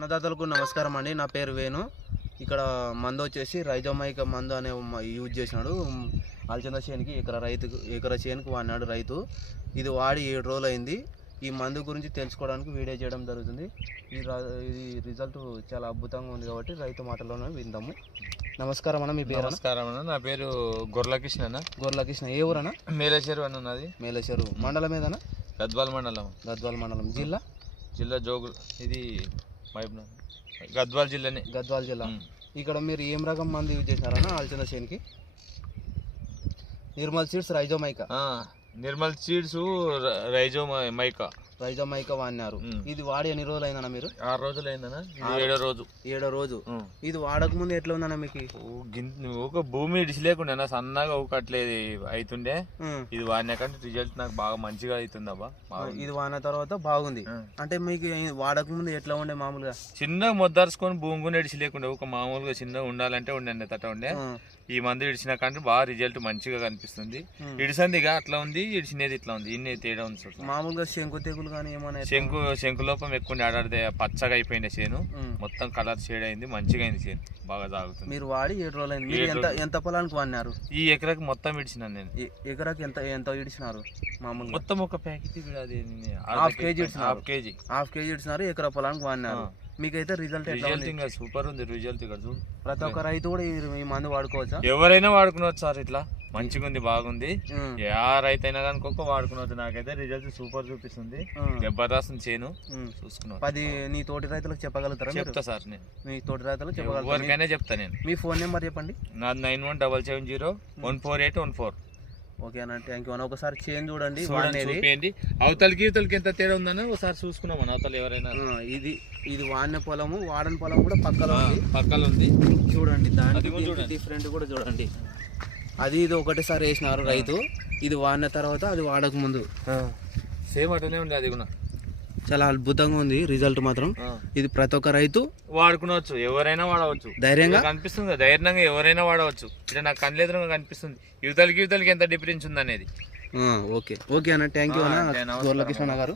అన్నదాతలకు నమస్కారం అండి. నా పేరు వేణు. ఇక్కడ మందు వచ్చేసి రైజోమైక్ మందు అనే యూజ్ చేసినాడు. అలచంద చేనుకి ఎకరా చేనుకి వాడినాడు రైతు. ఇది వాడి 7 రోజులు అయింది. ఈ మందు గురించి తెలుసుకోవడానికి వీడియో చేయడం జరుగుతుంది. ఇది రిజల్ట్ చాలా అద్భుతంగా ఉంది కాబట్టి రైతు మాటల్లోనే విందాము. నమస్కారం అన్న, మీ పేరు? నమస్కారం అన్న, నా పేరు గొర్లకృష్ణ అన్న. గొర్లకృష్ణ. ఏ ఊరన్నా? మేలేశ్వరు అన్న. నాది మేలేశ్వరు. మండలం ఏదన్నా? గద్వాల్ మండలం. గద్వాల్ మండలం. జిల్లా జోగుల్. ఇది గద్వాల్ జిల్లానే. గద్వాల్ జిల్లా. ఇక్కడ మీరు ఏం రకం మందు యూజ్ చేసినారన్నా అలచంద చేనుకి? నిర్మల్ సీడ్స్ రైజోమైకా. నిర్మల్ సీడ్స్ రైజోమైకా వాడినారు. ఇది వాడి ఎన్ని రోజులు అయిందన్న మీరు? 6 రోజులు అయిందన్నా. 7వ రోజు. ఇది వాడక ముందు ఎట్లా ఉందన్న మీకు? ఒక భూమి ఇడిచి లేకుండా సన్నగా ఒకట్లేదు అవుతుండే. ఇది వాడినాకంటే రిజల్ట్ నాకు బాగా మంచిగా అవుతుందబ్బా. ఇది వాడిన తర్వాత బాగుంది. అంటే మీకు వాడక ముందు ఎట్లా ఉండే? మామూలుగా చిన్నగా మొద్దరుచుకొని భూమి కూడా ఇడిచి లేకుండా ఒక మామూలుగా చిన్నగా ఉండాలంటే ఉండే తట ఉండే. ఈ మందు ఇడిచిన కంటే బాగా రిజల్ట్ మంచిగా కనిపిస్తుంది. ఇడిసందిగా అట్లా ఉంది, ఇడిచినది ఇట్లా ఉంది. ఇన్ని తేడా ఉంది. మామూలుగా శంకు తెగులు కానీ ఏమైనా? శంకు లోపం ఎక్కువ ఆడాడితే పచ్చగా అయిపోయింది చేను. మొత్తం కలర్ షేడ్ అయింది, మంచిగా అయింది చేను, బాగా తాగుతుంది. మీరు వాడి 7 రోజులు అయింది. ఎంత పొలానికి వాడినారు? ఈ ఎకరాకి మొత్తం ఇడిచినాను నేను. ఎకరాకి ఎంత ఇడిచినారు? మామూలుగా మొత్తం ఒక ప్యాకెట్ హాఫ్ కేజీ ఇడిచినారు. ఎకరా పొలానికి వాడినారు. మీకైతే రిజల్ట్ ఇంకా సూపర్ ఉంది రిజల్ట్. ఇక్కడ చూడు, ప్రతి ఒక్క రైతు కూడా ఈ మందు వాడుకోవచ్చా? ఎవరైనా వాడుకునవచ్చు సార్. ఇట్లా మంచిగా ఉంది, బాగుంది. ఏ రైతు అయినా కనుక వాడుకునవచ్చు. నాకైతే రిజల్ట్ సూపర్ చూపిస్తుంది. జబర్దస్త్ చేను చూసుకున్నాను. 10 నీ తోటి రైతులకు చెప్పగలుగుతారా? చెప్తా సార్, నేను మీ తోటి రైతులకు చెప్పగలుగుతాను. ఎవరికైనా చెప్తా నేను. మీ ఫోన్ నెంబర్ చెప్పండి. నాది 9177014814. ఓకే అన్న, థ్యాంక్ యూ అన్న. ఒకసారి చేంజ్ చూడండి. అవతలకి ఇవతలకి ఎంత తేడా ఉందని ఒకసారి చూసుకున్నాం. అవతల ఎవరైనా ఇది వాడిన పొలము, వాడని పొలం కూడా పక్కలో ఉంది. చూడండి, దానికి డిఫరెంట్ కూడా చూడండి. ఇది ఒకటేసారి వేసినారు రైతు. ఇది వాడిన తర్వాత అది వాడక ముందు సేమ్ అటనే ఉంది. అది కూడా చాలా అద్భుతంగా ఉంది రిజల్ట్ మాత్రం. ఇది ప్రతి ఒక్క రైతు వాడుకునవచ్చు, ఎవరైనా వాడవచ్చు. ధైర్యంగా కనిపిస్తుంది, ధైర్యంగా ఎవరైనా వాడవచ్చు. ఇట్లా నాకు కళ్ళెదురుగా కనిపిస్తుంది. యువతలకి ఎంత డిఫరెన్స్ ఉంది అనేది. ఓకే అన్న, థ్యాంక్ యూ అన్న. గొర్లకృష్ణ గారు.